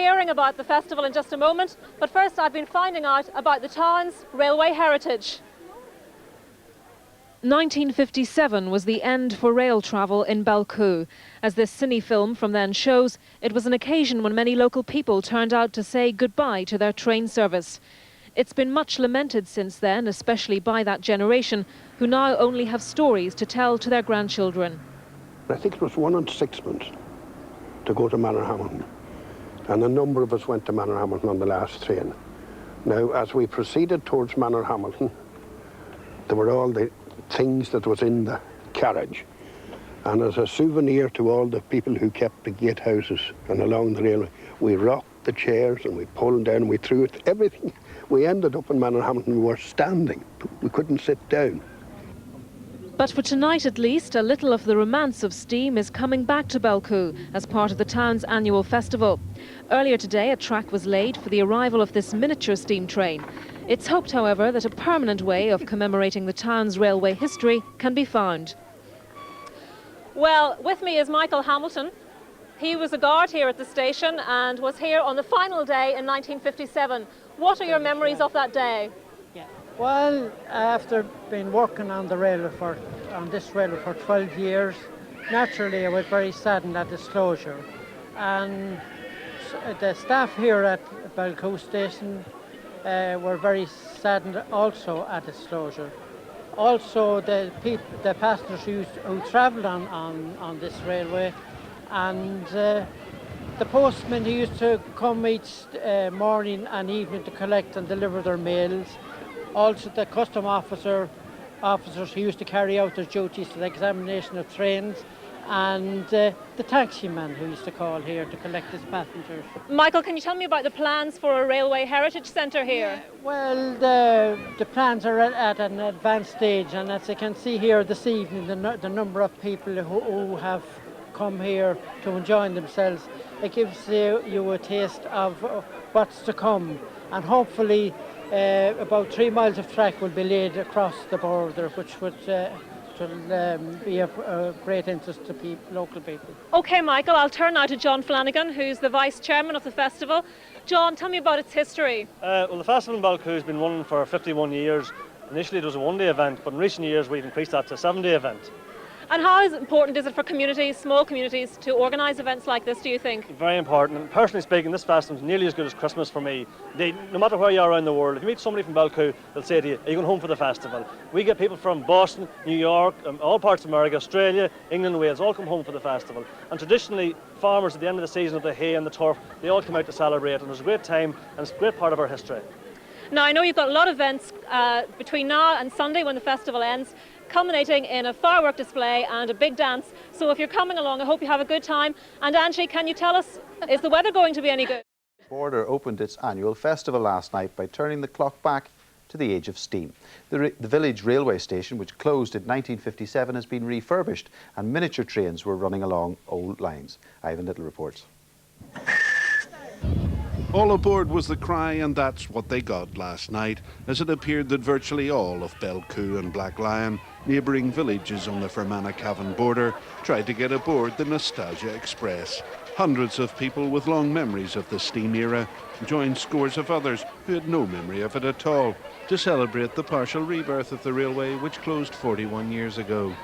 hearing about the festival in just a moment, but first I've been finding out about the town's railway heritage. 1957 was the end for rail travel in Belcoo. As this cine film from then shows, it was an occasion when many local people turned out to say goodbye to their train service. It's been much lamented since then, especially by that generation, who now only have stories to tell to their grandchildren. I think it was 1 and 6pence to go to Manorhamilton, and a number of us went to Manorhamilton on the last train. Now, as we proceeded towards Manorhamilton, there were all the things that was in the carriage, and as a souvenir to all the people who kept the gatehouses and along the railway, we rocked the chairs and we pulled down and we threw it, everything. We ended up in Manorhamilton, we were standing, we couldn't sit down. But for tonight at least, a little of the romance of steam is coming back to Belcoo as part of the town's annual festival. Earlier today, a track was laid for the arrival of this miniature steam train. It's hoped, however, that a permanent way of commemorating the town's railway history can be found. Well, with me is Michael Hamilton. He was a guard here at the station and was here on the final day in 1957. What are your memories of that day? Well, after being working on the railway on this railway for 12 years, naturally I was very saddened at its closure. And the staff here at Belcoo Station were very saddened also at its closure. Also, the passengers who travelled on this railway, and the postmen who used to come each morning and evening to collect and deliver their mails. Also, the custom officers who used to carry out their duties to the examination of trains, and the taximan who used to call here to collect his passengers. Michael, can you tell me about the plans for a railway heritage centre here? Well, the plans are at an advanced stage, and as you can see here this evening, the number of people who have come here to enjoy themselves, it gives you a taste of what's to come, and hopefully about 3 miles of track will be laid across the border, which would be of great interest to local people. OK, Michael, I'll turn now to John Flanagan, who's the Vice Chairman of the festival. John, tell me about its history. Well, the festival in Belcoo has been running for 51 years. Initially it was a one-day event, but in recent years we've increased that to a 7-day event. And how important is it for communities, small communities, to organise events like this, do you think? Very important. And personally speaking, this festival is nearly as good as Christmas for me. No matter where you are around the world, if you meet somebody from Belcoo, they'll say to you, are you going home for the festival? We get people from Boston, New York, all parts of America, Australia, England and Wales, all come home for the festival. And traditionally, farmers at the end of the season of the hay and the turf, they all come out to celebrate, and it's a great time and it's a great part of our history. Now, I know you've got a lot of events between now and Sunday when the festival ends, culminating in a firework display and a big dance. So if you're coming along, I hope you have a good time. And Angie, can you tell us, is the weather going to be any good? Border opened its annual festival last night by turning the clock back to the age of steam. The village railway station, which closed in 1957, has been refurbished and miniature trains were running along old lines. Ivan Little reports. All aboard was the cry, and that's what they got last night, as it appeared that virtually all of Belcoo and Blacklion, neighbouring villages on the Fermanagh border, tried to get aboard the Nostalgia Express. Hundreds of people with long memories of the steam era joined scores of others who had no memory of it at all to celebrate the partial rebirth of the railway, which closed 41 years ago.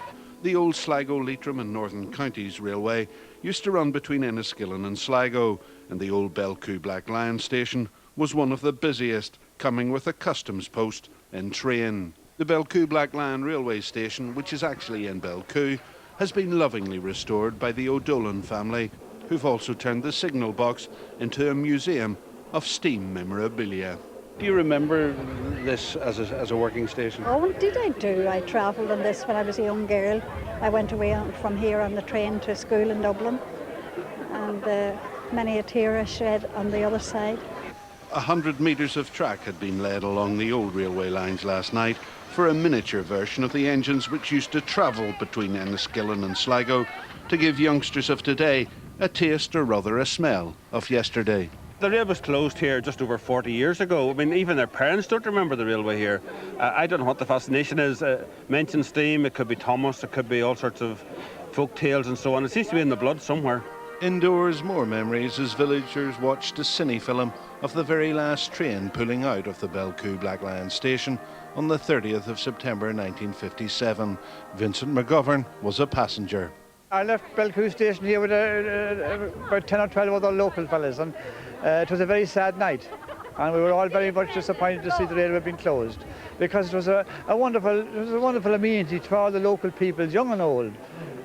The old Sligo, Leitrim and Northern Counties Railway used to run between Enniskillen and Sligo, and the old Belcoo Blacklion station was one of the busiest, coming with a customs post and train. The Belcoo Blacklion railway station, which is actually in Belcoo, has been lovingly restored by the O'Dolan family, who've also turned the signal box into a museum of steam memorabilia. Do you remember this as a working station? Oh, did I do? I travelled on this when I was a young girl. I went away from here on the train to school in Dublin, and many a tear I shed on the other side. 100 metres of track had been laid along the old railway lines last night for a miniature version of the engines which used to travel between Enniskillen and Sligo to give youngsters of today a taste, or rather a smell, of yesterday. The railway was closed here just over 40 years ago. I mean, even their parents don't remember the railway here. I don't know what the fascination is. Mention steam, it could be Thomas, it could be all sorts of folk tales and so on. It seems to be in the blood somewhere. Indoors, more memories as villagers watched a cine film of the very last train pulling out of the Belcoo Black Lion station on the 30th of September 1957. Vincent McGovern was a passenger. I left Belcoo station here with about 10 or 12 other local fellas, and it was a very sad night. And we were all very much disappointed to see the railway being closed, because it was a wonderful amenity for all the local people, young and old,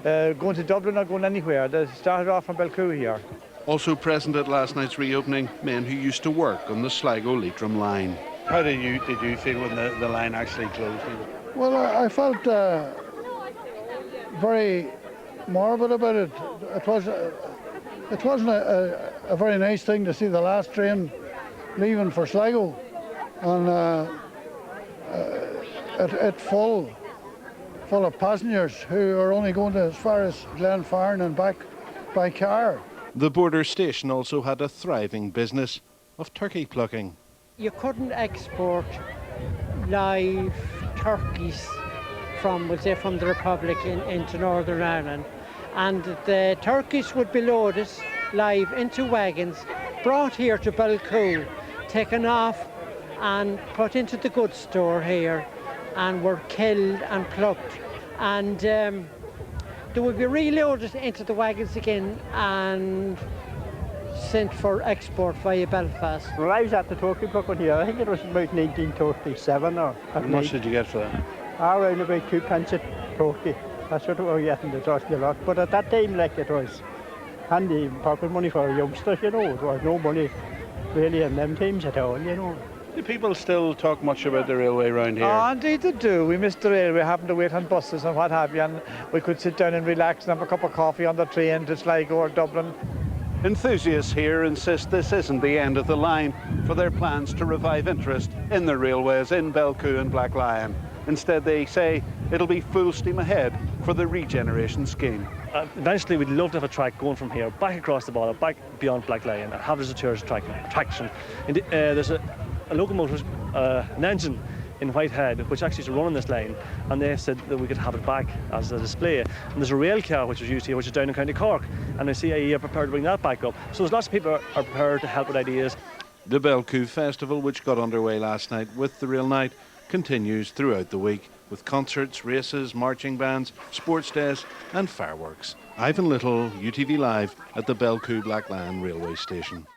going to Dublin or going anywhere. They started off from Belcoo here. Also present at last night's reopening, men who used to work on the Sligo-Leitrim line. How did you feel when the line actually closed? Well, I felt very morbid about it. It wasn't a very nice thing to see the last train leaving for Sligo, and it full of passengers who are only going to as far as Glenfarne and back by car. The border station also had a thriving business of turkey plucking. You couldn't export live turkeys from the Republic into Northern Ireland, and the turkeys would be loaded live into wagons, brought here to Belcoo, taken off and put into the goods store here, and were killed and plucked, and they would be reloaded into the wagons again and sent for export via Belfast. Well, I was at the turkey plucking here. I think it was about 1937 or. How much did you get for that? Around about 2 pence a turkey. That's what we were getting. It cost a lot. But at that time, like, it was handy pocket money for youngsters, you know. There was no money really in them times at all, you know. Do people still talk much about the railway around here? Oh, indeed they do. We missed the railway, having to wait on buses and what have you, and we could sit down and relax and have a cup of coffee on the train to Sligo or Dublin. Enthusiasts here insist this isn't the end of the line for their plans to revive interest in the railways in Belcoo and Black Lion. Instead, they say it'll be full steam ahead for the regeneration scheme. Eventually, we'd love to have a track going from here back across the border, back beyond Black Lion, and have it as a tourist attraction. There's a locomotive, an engine in Whitehead, which actually is running this line, and they said that we could have it back as a display. And there's a rail car which was used here, which is down in County Cork, and the CIE are prepared to bring that back up. So there's lots of people are prepared to help with ideas. The Belcoo Festival, which got underway last night with the Rail Night, continues throughout the week with concerts, races, marching bands, sports days and fireworks. Ivan Little, UTV Live at the Belcoo Black Lion Railway Station.